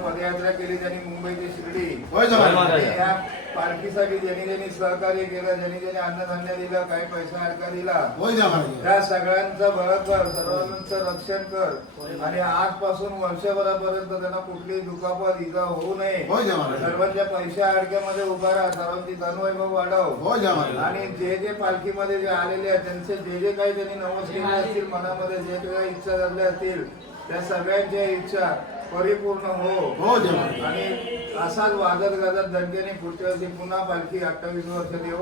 पदयात्रा केली त्यांनी मुंबईची शिर्डी या पालखीसाठी ज्यांनी सहकार्य केलं, ज्यांनी अन्नधान्य दिलं, काही पैसा अडका दिला, त्या सगळ्यांचं बळकर, सर्वांचं रक्षण कर आणि आजपासून वर्षभरापर्यंत त्यांना कुठलीही दुखापत इजा होऊ नये. सर्वांच्या पैशा अडक्यामध्ये उभा राहा, सर्वांची धनवैभव वाढव आणि जे जे पालखीमध्ये जे आलेले आहेत त्यांचे जे काही त्यांनी नवस केले असतील, मनामध्ये जे काही इच्छा धरल्या असतील त्या सगळ्यांच्या इच्छा परिपूर्ण हो आणि असाच वाजत गाजत दणकेने पुढच्या वर्षी पुन्हा पालखी 28 वर्ष देव.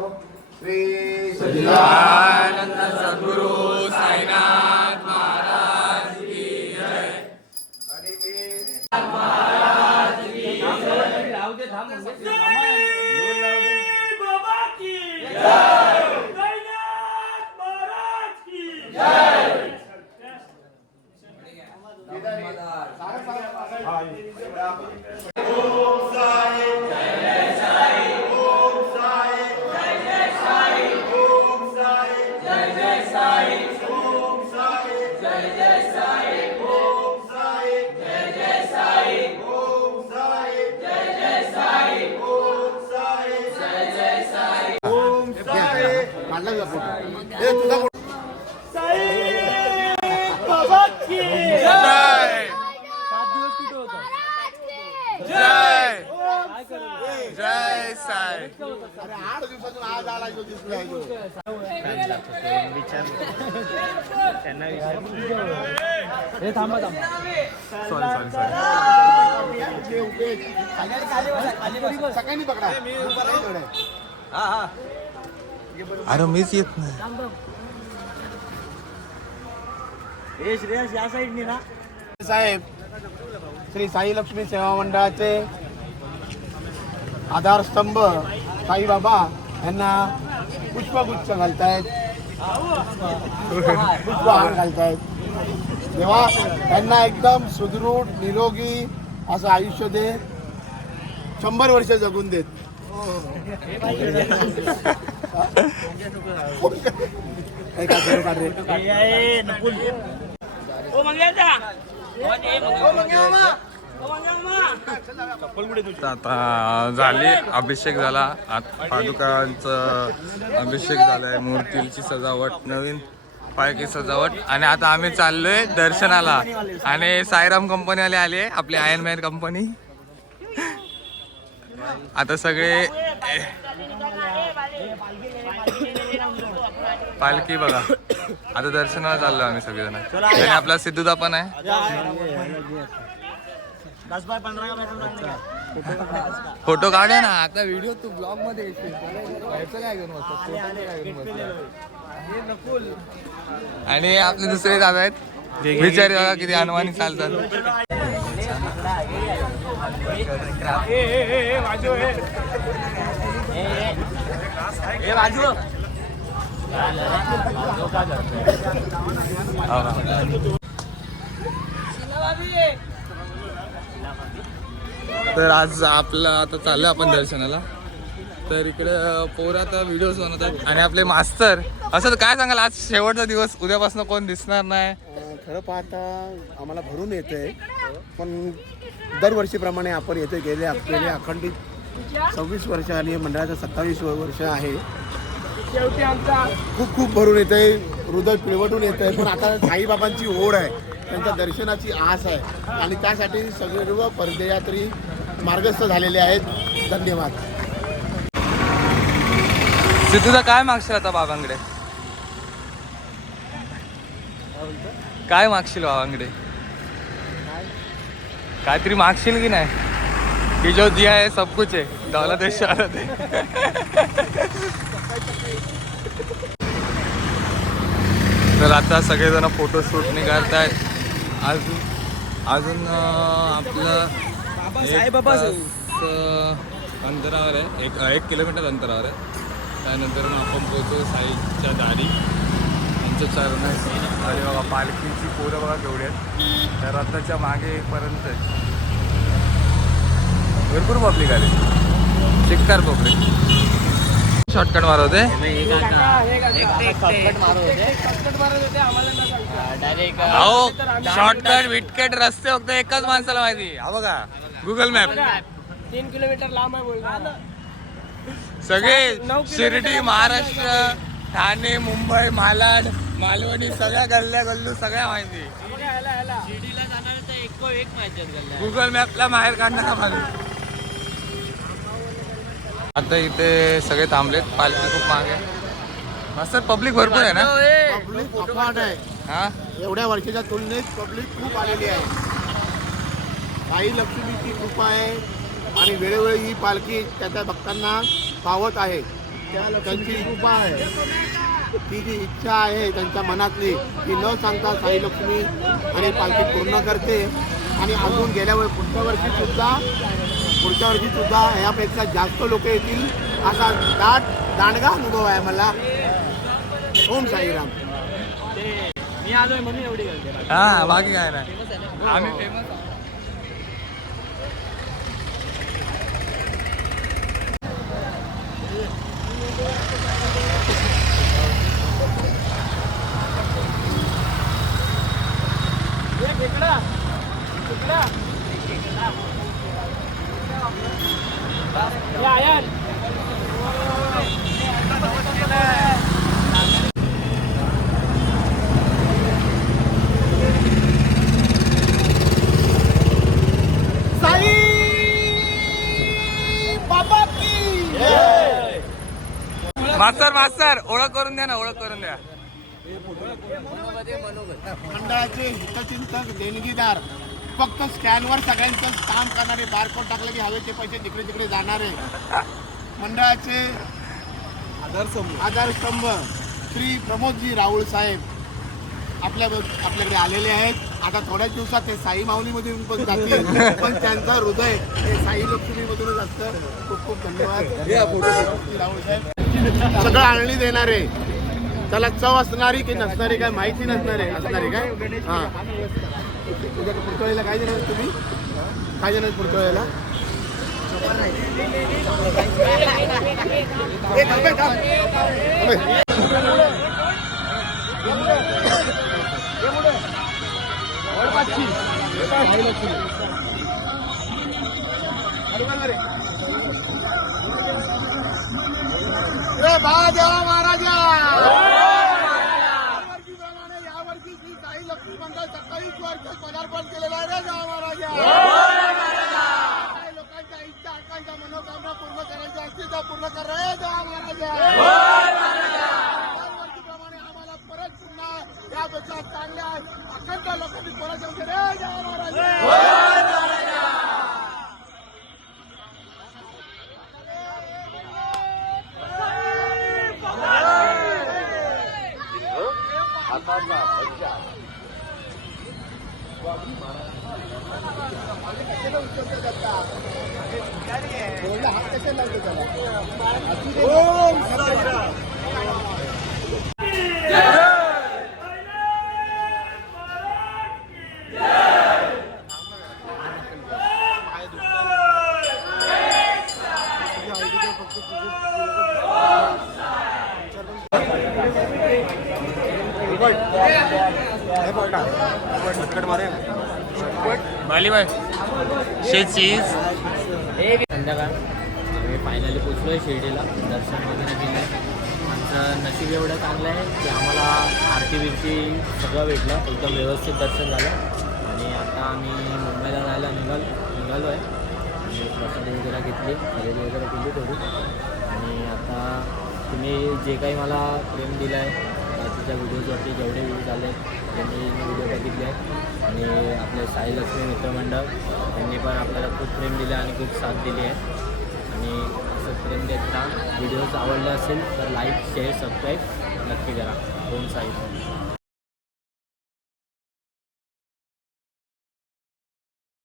श्री सच्चिदानंद सद्गुरु साईनाथ महाराज की जय. आणि मी महाराज की जय. बाबा की जय. साईनाथ महाराज की जय. ओम साई जय जय साई. ओम साई जय जय साई. ओम साई जय जय साई. ओम साई जय जय साई. ओम साई जय जय साई. ओम साई जय जय साई. ओम साई जय जय साई. ओम साई मानला जातो ए तुझा साई बाबा की जय. जय जय साई. अरे 8 दिवसातून आज आला जो दिसलाय जो त्यांना हे थांबा सॉरी सकाळी पकडा. अरे मीच येत नाही. हे श्रेयस या साईडनी ना साहेब. श्री साई लक्ष्मी सेवा मंडळाचे आधारस्तंभ साईबाबा यांना पुष्पगुच्छ घालतायत, पुष्पहार घालतायत. तेव्हा त्यांना एकदम सुदृढ निरोगी असं आयुष्य दे, 100 वर्ष जगून देत. आता झाली अभिषेक झाला, पादुकांचं अभिषेक झालाय, मूर्तीची सजावट, नवीन पालखी सजावट आणि आता आम्ही चाललोय दर्शनाला. आणि साईराम कंपनीवाले आले, आपली आयर्न मॅन कंपनी. आता सगळे पालखी बघा. आता दर्शनाला चाललो आम्ही सगळेजण आणि आपला सिद्धूदा पण आहे. फोटो काढे ना आता. व्हिडिओ तू ब्लॉग मध्ये येशील काय घेऊन आणि आपले दुसरे दादा आहेत, विचार बघा किती अनवाणी चालतात. तर आज आपलं आता चाललं आपण दर्शनाला. तर इकडे पोरं आता व्हिडिओज बनवतात आणि आपले मास्तर. असं काय सांगाल, आज शेवटचा दिवस, उद्यापासून कोण दिसणार नाही. खरं पाहता आम्हाला भरून येतंय, पण दरवर्षीप्रमाणे आपण येते. गेले अखंडित 26 वर्ष आणि मंडळाचं 27 वर्ष आहे. शेवटी आमचा खूप खूप भरून येतंय, हृदय पिळवटून येतंय. पण आता साईबाबांची ओढ आहे, त्यांच्या दर्शनाची आस आहे आणि त्यासाठी सर्व परदेयात्री मार्गस्थ झालेले आहेत. धन्यवाद. सिद्धूदा काय मागशील आता बाबांकडे? काय मागशील बाबांकडे? काहीतरी मागशील की नाही? की जो दिया है सब कुछ है, दौलत है शौहरत है. तर आता सगळेजण फोटोशूटने करतायत. अजून आपलं अंतरावर आहे, एक किलोमीटर अंतरावर आहे. त्यानंतर आपण पोहोचू साईच्या दारी, आमच्या चरणाशी. अरे बाबा पालखीची पोरं बघा केवढी आहेत. तर रथाच्या मागे पर्यंत भरपूर पब्लिक आली, चिक्कार पब्लिक. शॉर्टकट मारवते अहो, शॉर्टकट विटकट रस्ते फक्त एकाच माणसाला माहिती. हा बघा गुगल मॅप 3 किलोमीटर लांब आहे बोलतो. सगळे शिर्डी, महाराष्ट्र, ठाणे, मुंबई, मालाड, मालवणी सगळ्या गल्ल्या गल्लू सगळ्या माहिती. शिर्डीला जाणार तर एक माहिती आहे. गुगल मॅपला बाहेर काढणं का माहिती. आता इथे सगळे थांबलेत, पालखी खूप मागे. मस्त पब्लिक भरपूर आहे ना. पब्लिक अफाट आहे. हा एवढ्या वर्षाच्या तुलनेत पब्लिक खूप आलेली आहे. आई लक्ष्मीची कृपा आहे आणि वेळोवेळी ही पालखी त्याच्या भक्तांना पावत आहे. त्यांची कृपा आहे. ती जी इच्छा आहे त्यांच्या मनातली ती न सांगता साई लक्ष्मी आणि पालखी पूर्ण करते. आणि अजून पुढच्या वर्षी सुद्धा यापेक्षा जास्त लोक येतील असा दांडगा अनुभव आहे मला. ओम साईराम. मी आलोय म्हणून एवढी गर्दी. हा बाकी काय नाही, आम्ही फेमस. मास्तर ओळख करून द्या ना, ओळख करून द्या. मंडळाचे हितचिंतक देणगीदार फक्त स्कॅनवर सगळ्यांचं काम करणारे, बारकोड टाकलं की हवे ते पैसे जिकडे तिकडे जाणारे मंडळाचे आधारस्तंभ श्री प्रमोदजी राऊळ साहेब आपल्याकडे आलेले आहेत. आता थोड्याच दिवसात ते साई माऊलीमधून पण जातील, पण त्यांचं हृदय हे साई लक्ष्मीमधूनच असतं. खूप खूप धन्यवाद राऊळ साहेब. सगळं आणली देणारे, त्याला चव असणारी की नसणारी काय माहिती नसणारे असणारी काय. हां, तुझ्याकडे पुढच्या वेळेला काय देणार तुम्ही? काय देणार पुढच्या वेळेला? बाळादेवा महाराजा यावर्षी श्री साई लक्ष्मी मंडळ 27 वर्ष पदार्पण केलेलं आहे रे देवा महाराजा. लोकांच्या इच्छा आकांक्षा मनोकामना पूर्ण करायच्या असतील तर पूर्ण कर रे देवा महाराजा. वर्षीप्रमाणे आम्हाला परत पुन्हा यापेक्षा चांगल्या अखंड लोकांनी परत येऊ दे रे देवा महाराजा. ओम साईराम. माली बाय शे चीज. संध्याकाळ आम्ही फायनली पोचलो आहे शिर्डीला. दर्शन वगैरे केलं. आमचं नशीब एवढं चांगलं आहे की आम्हाला आरती बिरती सगळं भेटलं, एकदम व्यवस्थित दर्शन झालं. आणि आता आम्ही मुंबईला जायला निघालो आहे. आणि प्रसादी वगैरे घेतली, खरेदी वगैरे केली थोडी. आणि आता तुम्ही जे काही मला प्रेम दिलं आहे बाकीच्या व्हिडिओजवरती जेवढे व्ह्यूज आले त्यांनी व्हिडिओ बघितले आहेत. आणि आपले साई लक्ष्मी मित्रमंडळ त्यांनी पण आपल्याला खूप प्रेम दिलं आणि खूप साथ दिली आहे. आणि असं प्रेम देत राहा. व्हिडिओज आवडले असेल तर लाईक शेअर सबस्क्राईब नक्की करा. ओम साई.